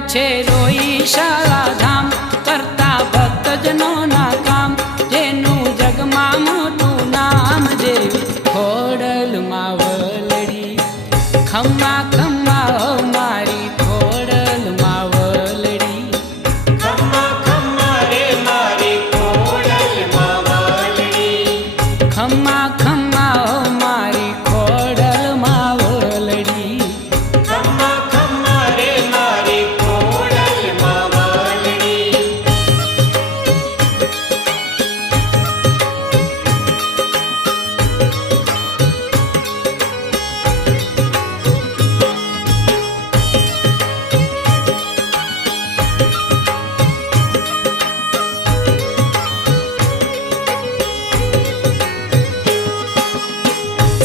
છે રોઈ શાળાધામ કરતા ભક્તજનોના કામ જેનું જગમાં મોટું નામ દેવી ખોડલમાં વલડી ખમ્મા ખમ્મા મારી ખોડલમાં વલડી ખમ્મા ખમ્મા રે મારી ખોડલમાં વલડી ખમ્મા ખમ્મા મારી ખોડલમાં વલડી ખમ્મા ખમ્મા રે મારી ખોડલમાં વલડી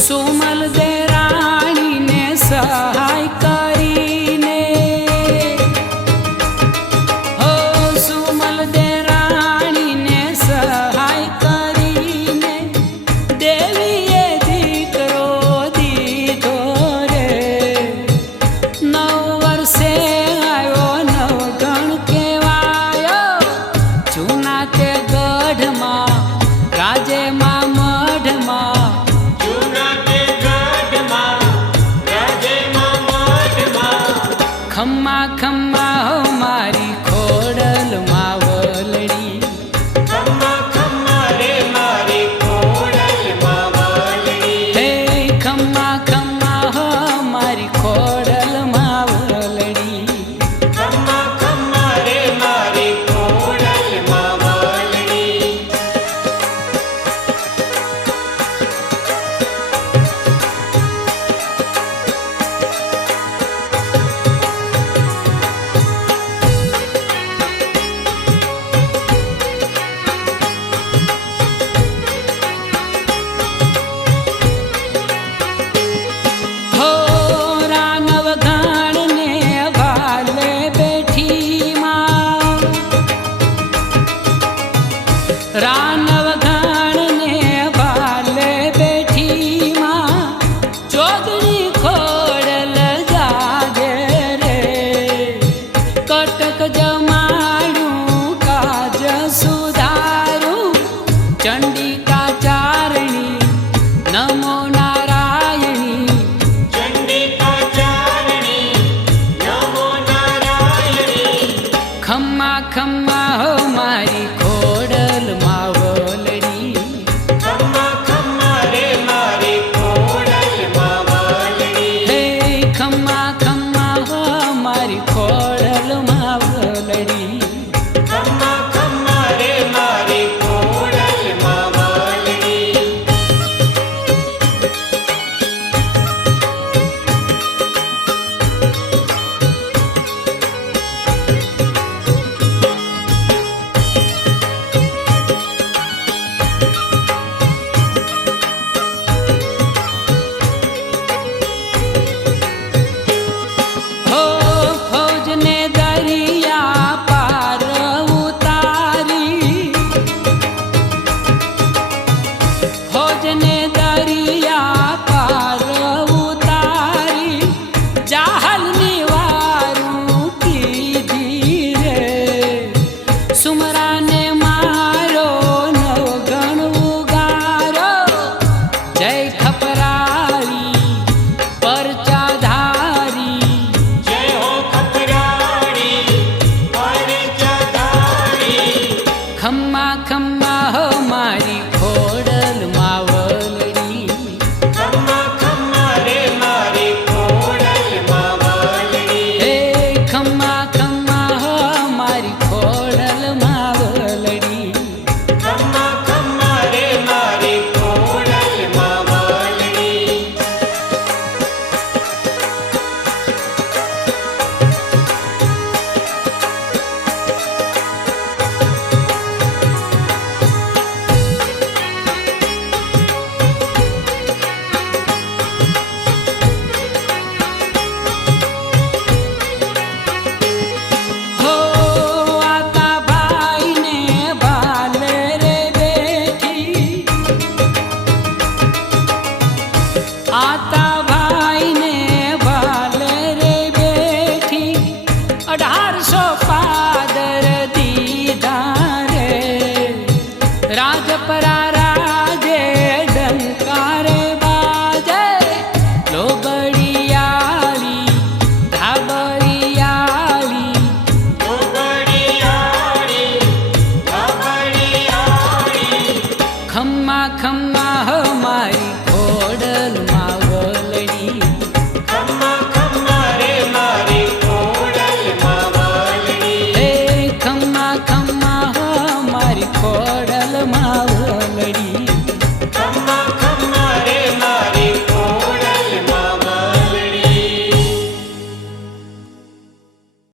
સુમલ દે રાણીને સહાય કરીને હો સુમલ દે રાણીને સહાય કરીને દેવીએ દીકરો દીધો રે 9 વર્ષે આવ્યો નવગણ કહેવાયો જૂના તે ગઢમાં રાજેમાં મઢમાં ખમ્મા ખમ્મા હો મારી ખોડલમાં વલડી ખમ્મા ખમ્મા રે મારી ખોડલમાં વલડી હે ખમ્મા ખમ્મા હો મારી ખોડલમાં વલડી ખમ્મા ખમ્મા રે મારી ખોડલમાં વલડી હો રાનવ ઘાણને ભાલે બેઠી માં રાનવ ઘાણને ભાલે બેઠી માં ચોદડી ખોડલ જાગે રે કટક જમાડું કાજ સુધારું ચંડિકા ચારણી નમો નારાયણી ચંડિકા ચારણી નમો નારાયણી ખમ્મા ખમ્મા હો મારી ખોડલમાં વલડી ખમ્મા ખમ્મા રે મારી ખોડલમાં વલડી હે ખમ્મા ખમ્મા હો મારી ખોડલમાં વલડી ખમ્મા ખમ્મા રે મારી ખોડલમાં વલડી 400 પાદર દીધા રે રાજપરા રાજે ડંકારે બાજે લોબડિયાળી ધાબડિયાળી ખમ્મા ખમ્મા હો મારી ખોડલ માં વલડી